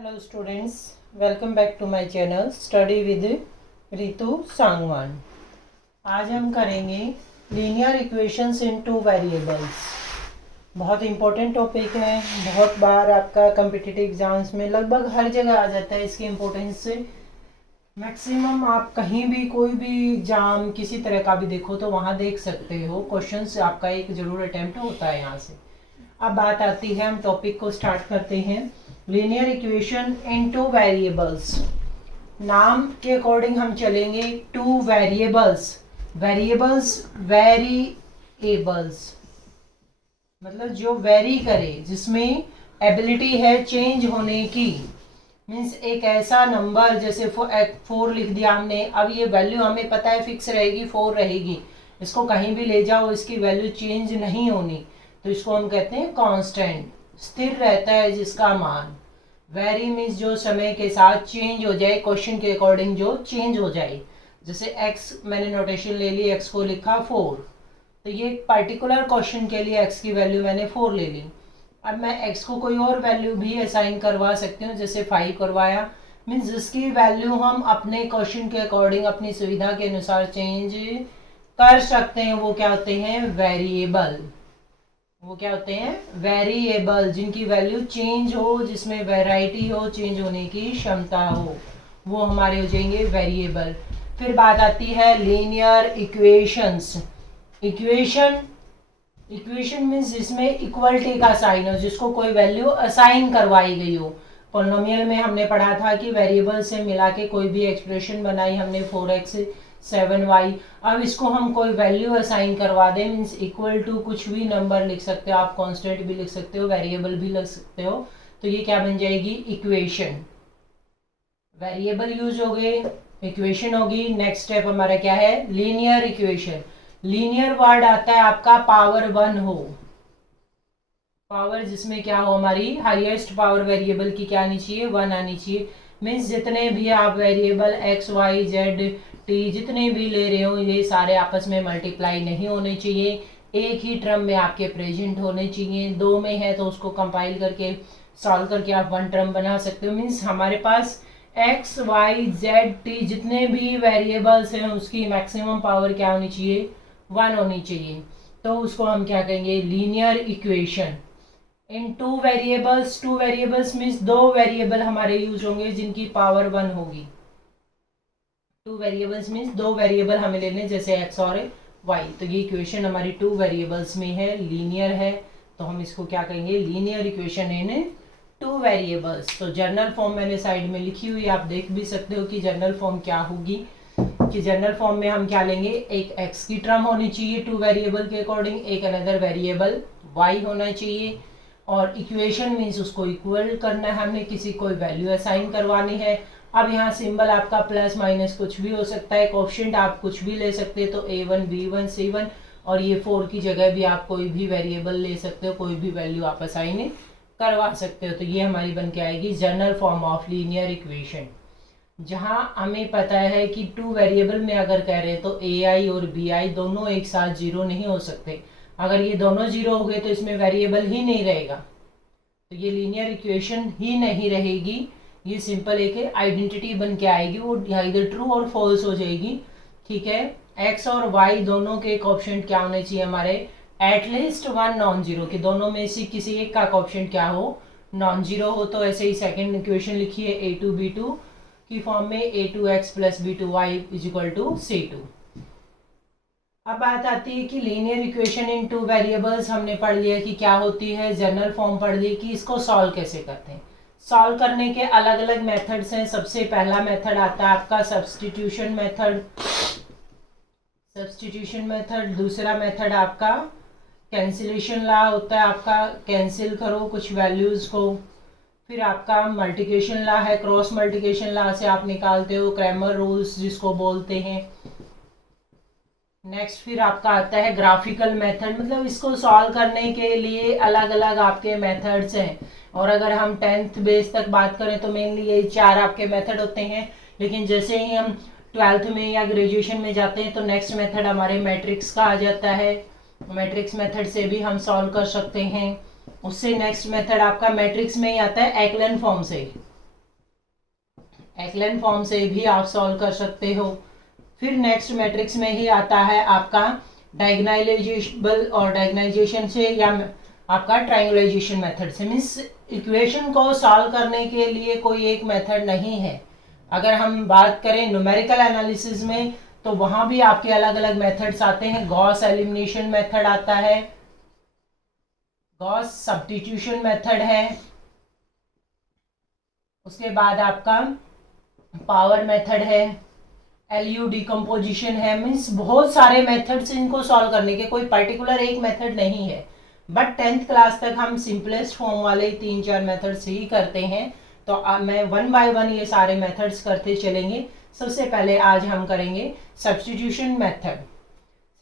Hello students, welcome back to my channel study with Ritu Sangwan. आज हम करेंगे linear equations in two variables. बहुत important topic है, बहुत बार आपका कम्पिटिटिव एग्जाम्स में लगभग हर जगह आ जाता है। इसकी इम्पोर्टेंस से मैक्सिमम आप कहीं भी कोई भी एग्जाम किसी तरह का भी देखो तो वहाँ देख सकते हो क्वेश्चंस, आपका एक ज़रूर अटैम्प्ट होता है यहाँ से। अब बात आती है, हम टॉपिक को स्टार्ट करते हैं। Linear equation in two variables, नाम के अकॉर्डिंग हम चलेंगे। टू वेरिएबल्स, वेरिएबल्स मतलब जो वेरी करे, जिसमें एबिलिटी है चेंज होने की। मीन्स एक ऐसा नंबर, जैसे 4 लिख दिया हमने, अब ये वैल्यू हमें पता है फिक्स रहेगी, 4 रहेगी। इसको कहीं भी ले जाओ, इसकी वैल्यू चेंज नहीं होनी, तो इसको हम कहते हैं कांस्टेंट, स्थिर रहता है जिसका मान। वेरी मीन्स जो समय के साथ चेंज हो जाए, क्वेश्चन के अकॉर्डिंग जो चेंज हो जाए। जैसे x मैंने नोटेशन ले ली, x को लिखा 4, तो ये पर्टिकुलर क्वेश्चन के लिए x की वैल्यू मैंने 4 ले ली। अब मैं x को कोई और वैल्यू भी असाइन करवा सकती हूँ, जैसे 5 करवाया। मीन्स जिसकी वैल्यू हम अपने क्वेश्चन के अकॉर्डिंग अपनी सुविधा के अनुसार चेंज कर सकते हैं, वो क्या होते हैं? वेरिएबल। वो क्या होते हैं? वेरिएबल, जिनकी वैल्यू चेंज हो, जिसमें वैरायटी हो, चेंज होने की क्षमता हो, वो हमारे हो जाएंगे वेरिएबल। फिर बात आती है लीनियर इक्वेशंस। इक्वेशन मीन्स जिसमें इक्वलिटी का साइन हो, जिसको कोई वैल्यू असाइन करवाई गई हो। पॉलिनोमियल में हमने पढ़ा था कि वेरिएबल से मिला के कोई भी एक्सप्रेशन बनाई हमने, 4x 7y। अब इसको हम कोई वैल्यू असाइन करवा दें, मीन्स इक्वल टू कुछ भी नंबर लिख सकते हो आप, कांस्टेंट भी लिख सकते हो, वेरिएबल भी लिख सकते हो, तो ये क्या बन जाएगी? इक्वेशन। वेरिएबल यूज हो गए, इक्वेशन होगी। नेक्स्ट स्टेप हमारा क्या है? Linear equation. लीनियर वर्ड आता है आपका पावर 1 हो, पावर जिसमें क्या हो, हमारी हाईएस्ट पावर वेरिएबल की क्या आनी चाहिए? 1 आनी चाहिए। मीन्स जितने भी आप variable x y z t जितने भी ले रहे हो, ये सारे आपस में मल्टीप्लाई नहीं होने चाहिए, एक ही टर्म में आपके प्रेजेंट होने चाहिए। 2 में है तो उसको कंपाइल करके सॉल्व करके आप 1 टर्म बना सकते हो। मीन्स हमारे पास x y z t जितने भी वेरिएबल्स हैं उसकी मैक्सिमम पावर क्या होनी चाहिए? 1 होनी चाहिए। तो उसको हम क्या कहेंगे? Linear equation. In two variables means 2 variable हमारे यूज होंगे जिनकी पावर 1 होगी। 2 वेरिएबल्स मीन्स 2 वेरिएबल हमें लेने, जैसे x और y। तो ये इक्वेशन हमारी 2 वेरिएबल्स में है, लीनियर है, तो हम इसको क्या कहेंगे? लीनियर इक्वेशन इन 2 वेरिएबल्स। तो जर्नल फॉर्म मैंने साइड में लिखी हुई, आप देख भी सकते हो कि जर्नल फॉर्म क्या होगी। कि जर्नल फॉर्म में हम क्या लेंगे? एक x की टर्म होनी चाहिए 2 वेरिएबल के अकॉर्डिंग, एक अनदर वेरिएबल y होना चाहिए, और इक्वेशन मीन्स उसको इक्वल करना है, हमने किसी कोई वैल्यू असाइन करवानी है। अब यहाँ सिंबल आपका प्लस माइनस कुछ भी हो सकता है, कोएफिशिएंट आप कुछ भी ले सकते हैं, तो a1 b1 c1, और ये 4 की जगह भी आप कोई भी वेरिएबल ले सकते हो, कोई भी वैल्यू आप असाइन करवा सकते हो। तो ये हमारी बन के आएगी general form of linear equation. जहाँ हमें पता है कि 2 वेरिएबल में अगर कह रहे हैं तो ai और bi दोनों एक साथ 0 नहीं हो सकते। अगर ये दोनों 0 हो गए तो इसमें वेरिएबल ही नहीं रहेगा, तो ये लीनियर इक्वेशन ही नहीं रहेगी। ये सिंपल एक आइडेंटिटी बन के आएगी, वो इधर ट्रू और फॉल्स हो जाएगी। ठीक है, x और y दोनों के कोएफिशिएंट क्या होने चाहिए हमारे? एटलीस्ट 1 नॉन जीरो, कि दोनों में से किसी एक का कोएफिशिएंट क्या हो? नॉन जीरो हो। तो ऐसे ही सेकेंड इक्वेशन लिखिए a2 b2 की फॉर्म में, a2x plus b2y is equal to c2। अब बात आती है कि लीनियर इक्वेशन इन 2 वेरिएबल्स हमने पढ़ लिया कि क्या होती है, जनरल फॉर्म पढ़ ली कि इसको सॉल्व कैसे करते हैं। सॉल्व करने के अलग अलग मेथड्स हैं। सबसे पहला मेथड आता है आपका सब्स्टिट्यूशन मेथड। दूसरा मेथड आपका कैंसिलेशन लॉ होता है, आपका कैंसिल करो कुछ वैल्यूज को। फिर आपका मल्टीप्लिकेशन लॉ है, क्रॉस मल्टीप्लिकेशन लॉ से आप निकालते हो, क्रैमर रूल्स जिसको बोलते हैं। नेक्स्ट फिर आपका आता है ग्राफिकल मेथड, मतलब इसको सॉल्व करने के लिए अलग अलग आपके मेथड्स हैं। और अगर हम 10th बेस तक बात करें तो मेनली यही 4 आपके मेथड होते हैं। लेकिन जैसे ही हम 12th में या ग्रेजुएशन में जाते हैं तो नेक्स्ट मेथड हमारे मैट्रिक्स का आ जाता है। मैट्रिक्स मेथड से भी हम सॉल्व कर सकते हैं। उससे नेक्स्ट मेथड आपका मैट्रिक्स में ही आता है एक्लन फॉर्म से। एक्लेन फॉर्म से भी आप सॉल्व कर सकते हो। फिर नेक्स्ट मैट्रिक्स में ही आता है आपका डायगोनलाइजेबल और डायगोनलाइजेशन से या आपका ट्रायंगुलाइजेशन मेथड से। मीन्स इक्वेशन को सॉल्व करने के लिए कोई एक मेथड नहीं है। अगर हम बात करें न्यूमेरिकल एनालिसिस में तो वहां भी आपके अलग अलग मेथड्स आते हैं। गॉस एलिमिनेशन मेथड आता है, गॉस सब्स्टिट्यूशन मेथड है, उसके बाद आपका पावर मेथड है, एलयू डिकम्पोजिशन है। मीन्स बहुत सारे मेथड्स इनको सॉल्व करने के, कोई पर्टिकुलर एक मेथड नहीं है। बट 10th क्लास तक हम सिंपलेस्ट फॉर्म वाले 3-4 मेथड्स ही करते हैं। तो मैं 1 बाय 1 ये सारे मेथड्स करते चलेंगे। सबसे पहले आज हम करेंगे सब्स्टिट्यूशन मेथड।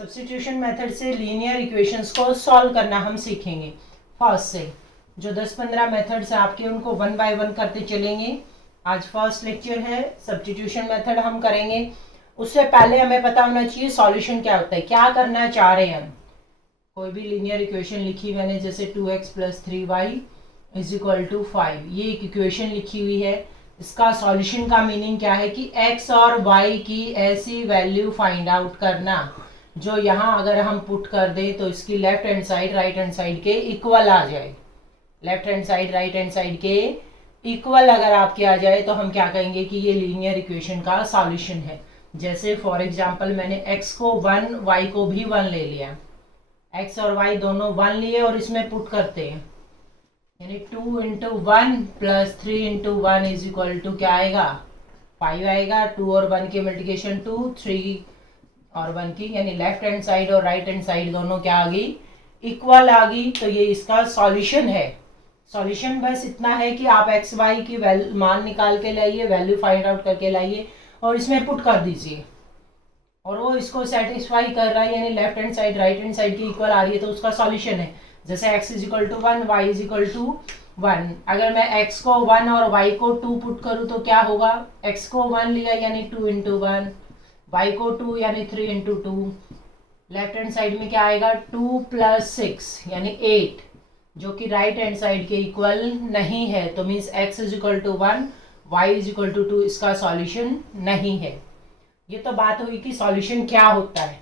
सब्स्टिट्यूशन मेथड से लीनियर इक्वेशंस को सॉल्व करना हम सीखेंगे। फर्स्ट से जो 10-15 मेथड्स हैं आपके, उनको 1 बाय 1 करते चलेंगे। आज फर्स्ट लेक्चर है, सब्स्टिट्यूशन मेथड हम करेंगे। उससे पहले हमें पता होना चाहिए सॉल्यूशन क्या होता है, क्या करना चाह रहे हैं हम। कोई भी लीनियर इक्वेशन लिखी मैंने, जैसे 2x + 3y = 5, ये एक इक्वेशन लिखी हुई है। इसका सॉल्यूशन का मीनिंग क्या है कि x और y की ऐसी वैल्यू फाइंड आउट करना जो यहाँ अगर हम पुट कर दें तो इसकी left hand side right hand side के इक्वल आ जाए। Left hand side right hand side के इक्वल अगर आपके आ जाए तो हम क्या कहेंगे कि ये लीनियर इक्वेशन का सॉल्यूशन है। जैसे फॉर एग्जांपल मैंने x को 1 y को भी 1 ले लिया, x और y दोनों 1 लिए और इसमें पुट करते हैं, यानी 2 × 1 + 3 × 1 = क्या आएगा, 5 आएगा। 2 और 1 की मल्टीप्लिकेशन 2, 3 और 1 की, यानी लेफ्ट हैंड साइड और राइट हैंड साइड दोनों क्या आ गई, इक्वल आ गई। तो ये इसका सॉल्यूशन है। सॉल्यूशन बस इतना है कि आप एक्स वाई की मान निकाल के लाइए, वैल्यू फाइंड आउट करके लाइए और इसमें पुट कर दीजिए और वो इसको सेटिस्फाई कर रहा है, यानी left hand side right hand side की इक्वल आ रही है, तो उसका सॉल्यूशन है। जैसे x = 1 y = 1, अगर मैं x को 1 और y को 2 पुट करूँ तो क्या होगा, x को 1 लिया यानी 2 × 1, y को 2 यानी 3 × 2, लेफ्ट हैंड साइड में क्या आएगा 2 + 6 यानी 8, जो कि राइट हैंड साइड के इक्वल नहीं है। तो मीन्स x = 1 y = 2 इसका सॉल्यूशन नहीं है। ये तो बात हुई कि सॉल्यूशन क्या होता है।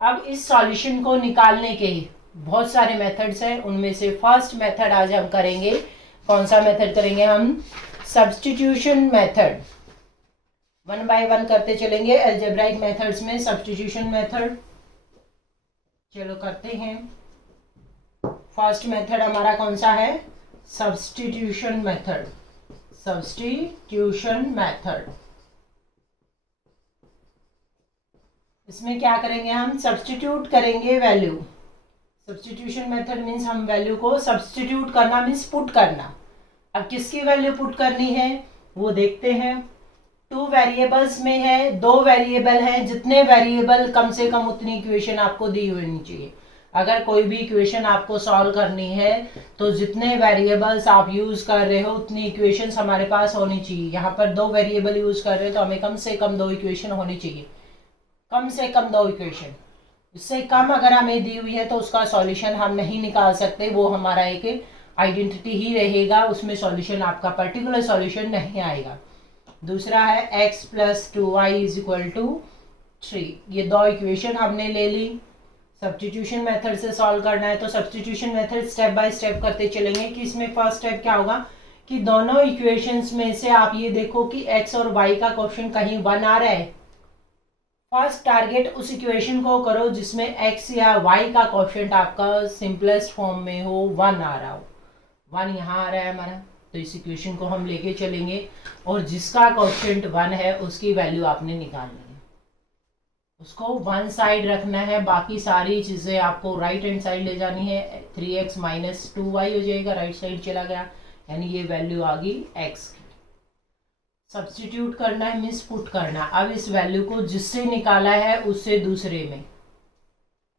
अब इस सॉल्यूशन को निकालने के बहुत सारे मेथड्स हैं, उनमें से फर्स्ट मेथड आज हम करेंगे। कौन सा मेथड करेंगे हम, सब्स्टिट्यूशन मेथड। 1 बाय 1 करते चलेंगे अलजेब्राइक मेथड्स में सब्स्टिट्यूशन मेथड। चलो करते हैं। फर्स्ट मेथड हमारा कौन सा है, सब्स्टिट्यूशन मेथड। सब्स्टिट्यूशन मेथड, इसमें क्या करेंगे हम, सब्स्टिट्यूट करेंगे वैल्यू। सब्स्टिट्यूशन मेथड मीन्स हम वैल्यू को सब्स्टिट्यूट करना, मीन्स पुट करना। अब किसकी वैल्यू पुट करनी है वो देखते हैं। 2 वेरिएबल्स में है, 2 वेरिएबल हैं, जितने वेरिएबल कम से कम उतनी इक्वेशन आपको दी होनी चाहिए। अगर कोई भी इक्वेशन आपको सॉल्व करनी है तो जितने वेरिएबल्स आप यूज कर रहे हो उतनी इक्वेशंस हमारे पास होनी चाहिए। यहाँ पर 2 वेरिएबल यूज कर रहे हो तो हमें कम से कम 2 इक्वेशन होनी चाहिए, कम से कम 2 इक्वेशन। इससे कम अगर हमें दी हुई है तो उसका सॉल्यूशन हम नहीं निकाल सकते, वो हमारा एक आइडेंटिटी ही रहेगा, उसमें सॉल्यूशन आपका पर्टिकुलर सॉल्यूशन नहीं आएगा। दूसरा है x + 2y = 3, ये 2 इक्वेशन हमने ले ली। सब्स्टिट्यूशन मेथड से सॉल्व करना है तो substitution method step by step करते चलेंगे कि इसमें फर्स्ट स्टेप क्या होगा कि दोनों इक्वेशंस में से आप ये देखो कि x और y का कोएफिशिएंट कहीं 1 आ रहा है। फर्स्ट टारगेट उस इक्वेशन को करो जिसमें x या y का कोएफिशिएंट आपका सिंपलेस्ट फॉर्म में हो, 1 आ रहा हो। 1 यहाँ आ रहा है हमारा, तो इस इक्वेशन को हम लेके चलेंगे और जिसका कोएफिशिएंट 1 है उसकी वैल्यू आपने निकालनी है, उसको 1 साइड रखना है, बाकी सारी चीज़ें आपको राइट हैंड साइड ले जानी है। 3x - 2y हो जाएगा, राइट साइड चला गया, यानी ये वैल्यू आ गई x की। सब्स्टिट्यूट करना है मीन्स पुट करना। अब इस वैल्यू को जिससे निकाला है उससे दूसरे में,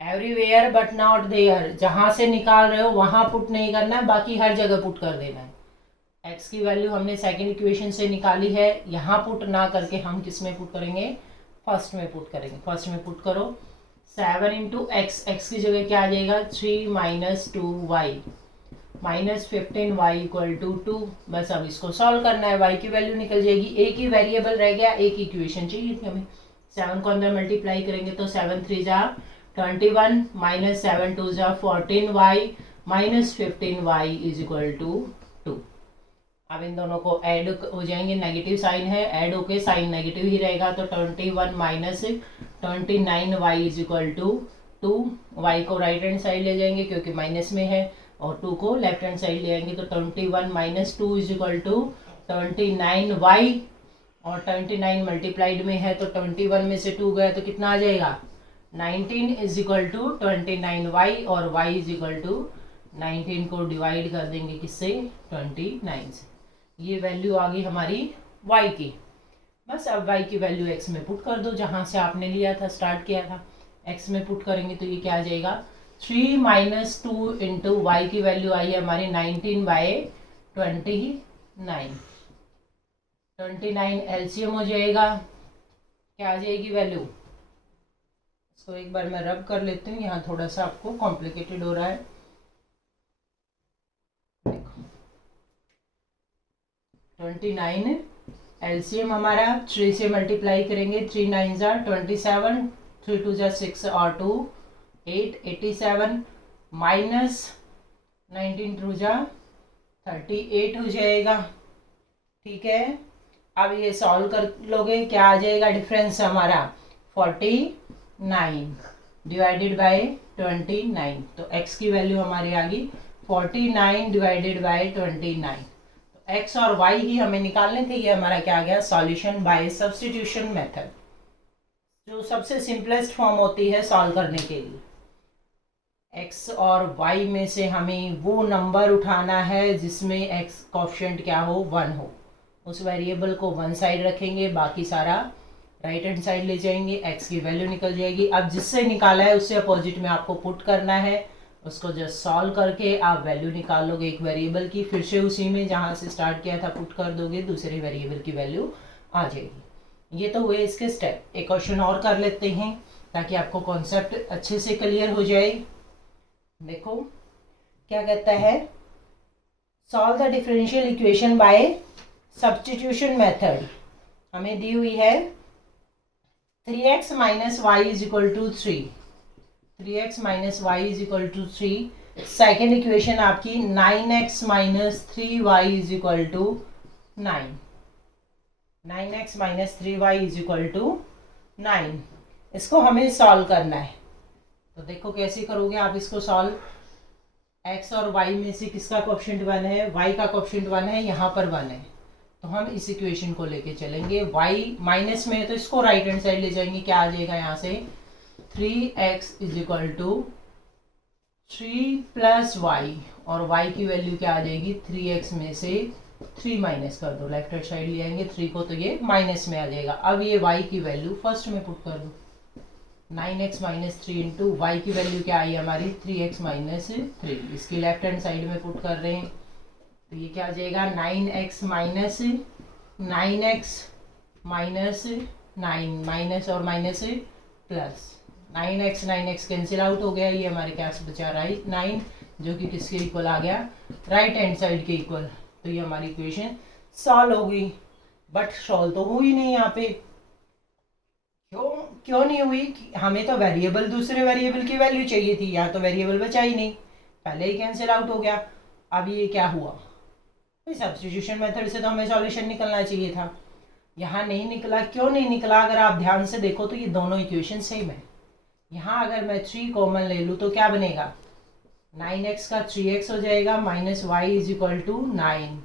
एवरीवेयर बट नॉट देयर, जहां से निकाल रहे हो वहां पुट नहीं करना है, बाकी हर जगह पुट कर देना है। x की वैल्यू हमने सेकेंड इक्वेशन से निकाली है, यहाँ पुट ना करके हम किस में पुट करेंगे, फर्स्ट में पुट करेंगे। फर्स्ट में पुट करो 7 × x, x की जगह क्या आ जाएगा 3 - 2y, -15y इक्वल टू 2। बस अब इसको सॉल्व करना है, y की वैल्यू निकल जाएगी। एक ही वेरिएबल रह गया, एक इक्वेशन चाहिए थी हमें। 7 को अंदर मल्टीप्लाई करेंगे तो 7 3 जा 21 माइनस 7 2 जा 14y minus 15y is equal to 2। अब इन दोनों को ऐड हो जाएंगे, नेगेटिव साइन है, ऐड होके साइन नेगेटिव ही रहेगा, तो 21 minus 29y is equal to 2। y को राइट हैंड साइड ले जाएंगे क्योंकि माइनस में है, और 2 को लेफ्ट हैंड साइड ले आएंगे, तो 21 minus 2 is equal to 29y, और 29 मल्टीप्लाइड में है तो 21 में से 2 गया तो कितना आ जाएगा 19 इज इक्वल टू 29y, और y इज इक्वल टू 19 को डिवाइड कर देंगे किससे 29 से। ये वैल्यू आ गई हमारी y की। बस अब y की वैल्यू x में पुट कर दो, जहां से आपने लिया था, स्टार्ट किया था। x में पुट करेंगे तो ये क्या आ जाएगा 3 माइनस 2 इंटू वाई की वैल्यू आई है हमारी 19/29। 29 एलसीएम हो जाएगा, क्या आ जाएगी वैल्यू। इसको एक बार मैं रब कर लेती हूँ, यहाँ थोड़ा सा आपको कॉम्प्लिकेटेड हो रहा है। देखो 29 एलसीएम हमारा 3 से मल्टीप्लाई करेंगे, 3 9 जा 27, 3 2 जा 6 और 2 8 87 माइनस 19 2 जा 38 हो जाएगा। ठीक है, अब ये सॉल्व कर लोगे, क्या आ जाएगा डिफरेंस हमारा 49 डिवाइडेड बाय 29, तो x की वैल्यू हमारी आ गई 49 डिवाइडेड बाय 29। तो x और y ही हमें निकालने थे, ये हमारा क्या आ गया सॉल्यूशन बाय सब्स्टिट्यूशन मेथड, जो सबसे सिंपलेस्ट फॉर्म होती है सॉल्व करने के लिए। x और y में से हमें वो नंबर उठाना है जिसमें x कोएफिशिएंट क्या हो 1 हो, उस वेरिएबल को वन साइड रखेंगे, बाकी सारा राइट हैंड साइड ले जाएंगे, x की वैल्यू निकल जाएगी। अब जिससे निकाला है उससे अपोजिट में आपको पुट करना है, उसको जस्ट सॉल्व करके आप वैल्यू निकाल लोगे एक वेरिएबल की, फिर से उसी में जहाँ से स्टार्ट किया था पुट कर दोगे, दूसरे वेरिएबल की वैल्यू आ जाएगी। ये तो हुए इसके स्टेप। एक क्वेश्चन और कर लेते हैं ताकि आपको कॉन्सेप्ट अच्छे से क्लियर हो जाए। देखो क्या कहता है, solve the differential equation by substitution method. हमें दी हुई है 3x minus y is equal to 3, 3x minus y is equal to 3। Second equation आपकी 9x minus 3y is equal to 9, 9x minus 3y is equal to 9। इसको हमें solve करना है, तो देखो कैसे करोगे आप इसको सॉल्व। x और y में से किसका कोएफिशिएंट 1 है, y का कोएफिशिएंट 1 है, यहाँ पर 1 है, तो हम इस इक्वेशन को लेके चलेंगे। y माइनस में है तो इसको राइट हैंड साइड ले जाएंगे, क्या आ जाएगा यहाँ से 3x is equal to 3 plus y, और y की वैल्यू क्या आ जाएगी 3x में से 3 माइनस कर दो, लेफ्ट हैंड साइड ले आएंगे 3 को, तो ये माइनस में आ जाएगा। अब ये y की वैल्यू फर्स्ट में पुट कर दो, 9x माइनस 3 इंटू वाई की वैल्यू क्या आई हमारी 3x माइनस 3, इसकी लेफ्ट हैंड साइड में पुट कर रहे हैं, तो ये क्या आ जाएगा 9x minus 9x minus 9, minus और minus plus 9x cancel out हो गया, ये हमारे क्या बचा रहा है 9, जो कि किसके इक्वल आ गया राइट हैंड साइड के इक्वल। तो ये हमारी इक्वेशन सॉल्व हो गई, बट सॉल्व तो हुई नहीं यहाँ पे। क्यों नहीं हुई, हमें तो वेरिएबल दूसरे वेरिएबल की वैल्यू चाहिए थी, यहाँ तो वेरिएबल बचा ही नहीं, पहले ही कैंसिल आउट हो गया। अब ये क्या हुआ, सब्स्टिट्यूशन मेथड से तो हमें सॉल्यूशन निकलना चाहिए था, यहाँ नहीं निकला। क्यों नहीं निकला, अगर आप ध्यान से देखो तो ये दोनों इक्वेशन सेम है। यहाँ अगर मैं 3 कॉमन ले लूँ तो क्या बनेगा 9x का 3x हो जाएगा minus y is equal to 9,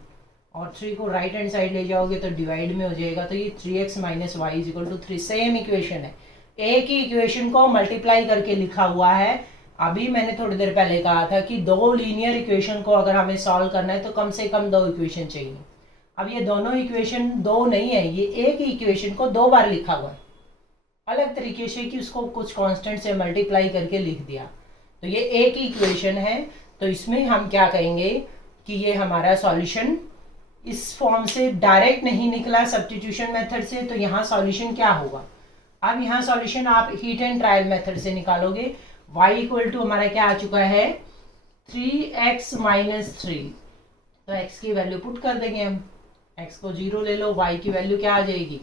और 3 को राइट हैंड साइड ले जाओगे तो डिवाइड में हो जाएगा, तो ये 3x minus y is equal to 3। Same equation है, एक ही इक्वेशन को मल्टीप्लाई करके लिखा हुआ है। अभी मैंने थोड़ी देर पहले कहा था कि दो लीनियर इक्वेशन को अगर हमें सॉल्व करना है तो कम से कम 2 इक्वेशन चाहिए। अब ये दोनों इक्वेशन 2 नहीं है, ये एक ही इक्वेशन को 2 बार लिखा हुआ है, अलग तरीके से कि उसको कुछ कांस्टेंट से मल्टीप्लाई करके लिख दिया, तो ये एक ही इक्वेशन है। तो इसमें हम क्या कहेंगे कि ये हमारा सॉल्यूशन इस फॉर्म से डायरेक्ट नहीं निकला सब्स्टिट्यूशन मेथड से, तो यहाँ सॉल्यूशन क्या होगा। अब यहाँ सॉल्यूशन आप हीट एंड ट्रायल मेथड से निकालोगे। y इक्वल टू हमारा क्या आ चुका है 3x माइनस 3, तो x की वैल्यू पुट कर देंगे हम। x को 0 ले लो, y की वैल्यू क्या आ जाएगी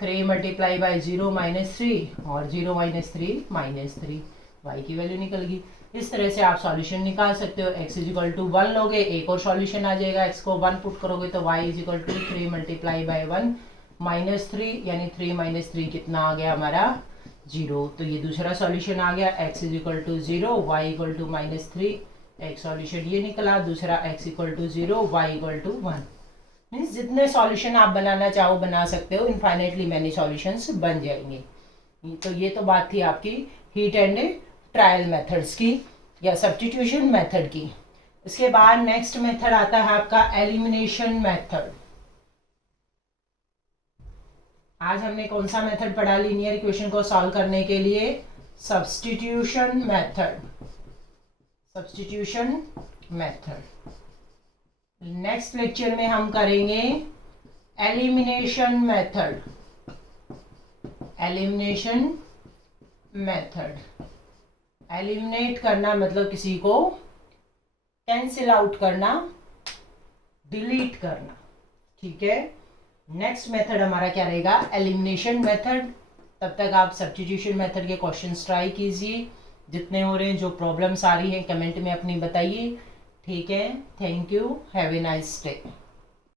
3 मल्टीप्लाई बाई 0 माइनस 3, और 0 माइनस 3 माइनस 3, y की वैल्यू निकल गई। इस तरह से आप सॉल्यूशन निकाल सकते हो। x इजिकल टू 1 लोगे, एक और सॉल्यूशन आ जाएगा, x को 1 पुट करोगे तो y is equal to 3 multiply by 1 minus 3, यानी 3 माइनस 3 कितना आ गया हमारा 0। तो ये दूसरा सॉल्यूशन आ गया, x is equal to 0, y equal to minus 3, एक सॉल्यूशन ये निकला, दूसरा x equal to 0, y equal to 1। Means जितने सॉल्यूशन आप बनाना चाहो बना सकते हो, इनफाइनेटली मैनी सॉल्यूशंस बन जाएंगे। तो ये तो बात थी आपकी हीट एंड ट्रायल मेथड्स की या सब्स्टिट्यूशन मेथड की। इसके बाद नेक्स्ट मेथड आता है आपका एलिमिनेशन मेथड। आज हमने कौन सा मेथड पढ़ा लीनियर इक्वेशन को सॉल्व करने के लिए? Substitution method. Substitution method. Next lecture में हम करेंगे elimination method. Elimination method, eliminate करना मतलब किसी को कैंसिल आउट करना, डिलीट करना, ठीक है। नेक्स्ट मेथड हमारा क्या रहेगा? Elimination method. तब तक आप सब्स्टिट्यूशन मेथड के क्वेश्चंस ट्राई कीजिए, जितने हो रहे हैं। जो प्रॉब्लम्स आ रही हैं कमेंट में अपनी बताइए, ठीक है। Thank you, have a nice day.